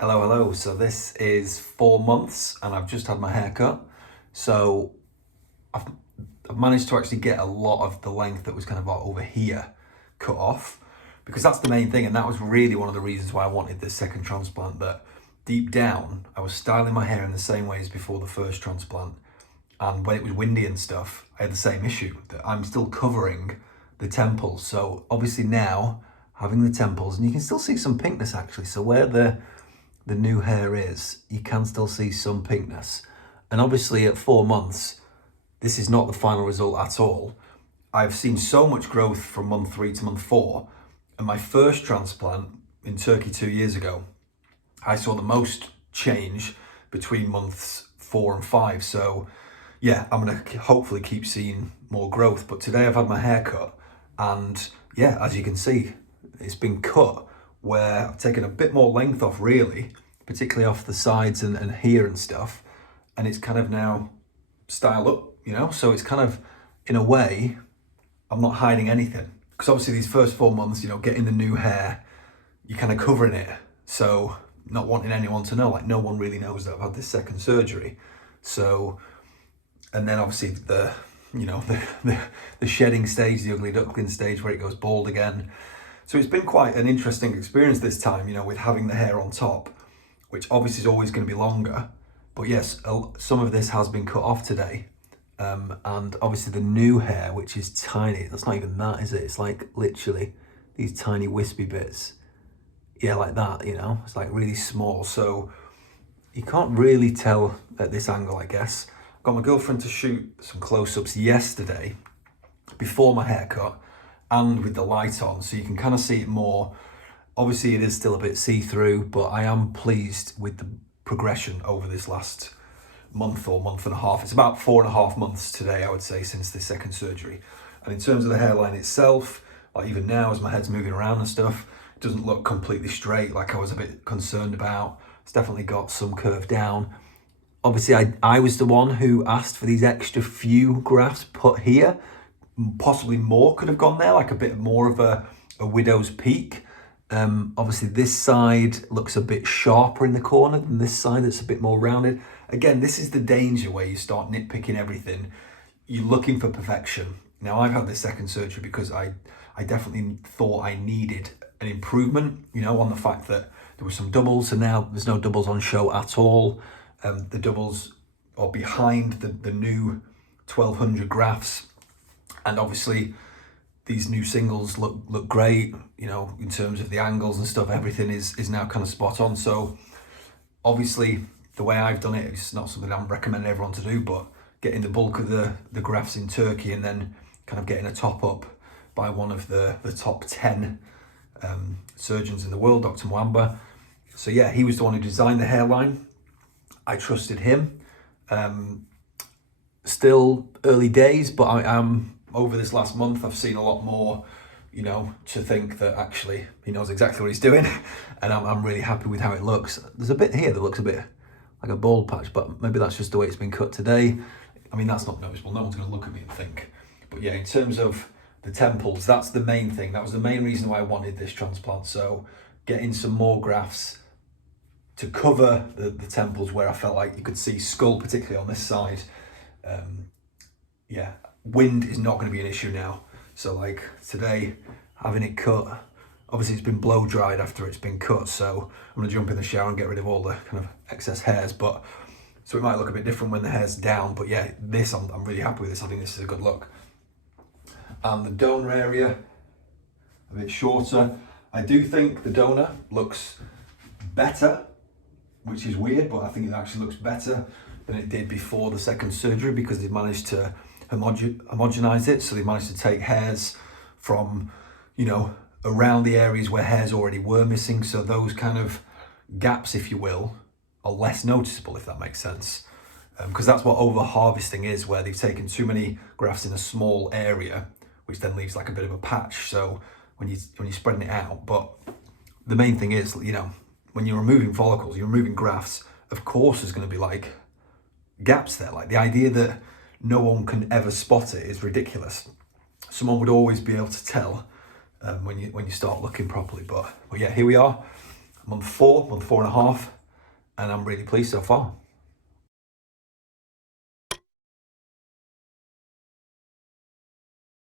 Hello. So this is 4 months and I've just had my hair cut. So I've managed to actually get a lot of the length that was kind of like over here cut off, because that's the main thing. And that was really one of the reasons why I wanted this second transplant, that deep down, I was styling my hair in the same way as before the first transplant. And when it was windy and stuff, I had the same issue, that I'm still covering the temples. So obviously now having the temples, and you can still see some pinkness actually. So where the new hair is, you can still see some pinkness. And obviously at 4 months, this is not the final result at all. I've seen so much growth from month 3 to month 4. And my first transplant in Turkey 2 years ago, I saw the most change between months 4 and 5. So yeah, I'm gonna hopefully keep seeing more growth. But today I've had my hair cut, and yeah, as you can see, it's been cut where I've taken a bit more length off, really, particularly off the sides and here and stuff. And it's kind of now styled up, you know? So it's kind of, in a way, I'm not hiding anything. Because obviously these first 4 months, you know, getting the new hair, you're kind of covering it. So not wanting anyone to know, like no one really knows that I've had this second surgery. So, and then obviously the shedding stage, the ugly duckling stage where it goes bald again. So it's been quite an interesting experience this time, you know, with having the hair on top, which obviously is always going to be longer. But yes, some of this has been cut off today. And obviously the new hair, which is tiny, that's not even that, is it? It's like literally these tiny wispy bits. Yeah, like that, you know, it's like really small. So you can't really tell at this angle, I guess. I got my girlfriend to shoot some close-ups yesterday before my haircut, and with the light on, so you can kind of see it more. Obviously it is still a bit see-through, but I am pleased with the progression over this last month or month and a half. It's about 4.5 months today, I would say, since the second surgery. And in terms of the hairline itself, like even now as my head's moving around and stuff, it doesn't look completely straight like I was a bit concerned about. It's definitely got some curve down. Obviously I was the one who asked for these extra few grafts put here. Possibly more could have gone there, like a bit more of a widow's peak. Obviously this side looks a bit sharper in the corner than this side that's a bit more rounded. Again, this is the danger where you start nitpicking everything. You're looking for perfection. Now I've had this second surgery because I definitely thought I needed an improvement, you know, on the fact that there were some doubles, and now there's no doubles on show at all. The doubles are behind the new 1200 grafts. And obviously these new singles look great, you know, in terms of the angles and stuff. Everything is now kind of spot on. So obviously the way I've done it is not something I'm recommending everyone to do, but getting the bulk of the grafts in Turkey and then kind of getting a top up by one of the top 10 surgeons in the world, Dr. Mwamba. So yeah, he was the one who designed the hairline. I trusted him. Still early days, but I am, over this last month, I've seen a lot more, you know, to think that actually he knows exactly what he's doing. And I'm really happy with how it looks. There's a bit here that looks a bit like a bald patch, but maybe that's just the way it's been cut today. I mean, that's not noticeable. No one's going to look at me and think. But yeah, in terms of the temples, that's the main thing. That was the main reason why I wanted this transplant. So getting some more grafts to cover the temples where I felt like you could see skull, particularly on this side. Yeah, wind is not going to be an issue now. So like today, having it cut, obviously it's been blow dried after it's been cut, so I'm going to jump in the shower and get rid of all the kind of excess hairs. But so it might look a bit different when the hair's down, but yeah, this I'm really happy with this. I think this is a good look. And the donor area, a bit shorter. I do think the donor looks better, which is weird, but I think it actually looks better than it did before the second surgery, because they've managed to homogenize it. So they managed to take hairs from, you know, around the areas where hairs already were missing. So those kind of gaps, if you will, are less noticeable, if that makes sense. Because that's what over harvesting is, where they've taken too many grafts in a small area, which then leaves like a bit of a patch. So when you're spreading it out, but the main thing is, you know, when you're removing follicles, you're removing grafts, of course there's going to be like gaps there. Like the idea that no one can ever spot it is ridiculous. Someone would always be able to tell when you start looking properly. But yeah, here we are. month 4 and a half, and I'm really pleased so far.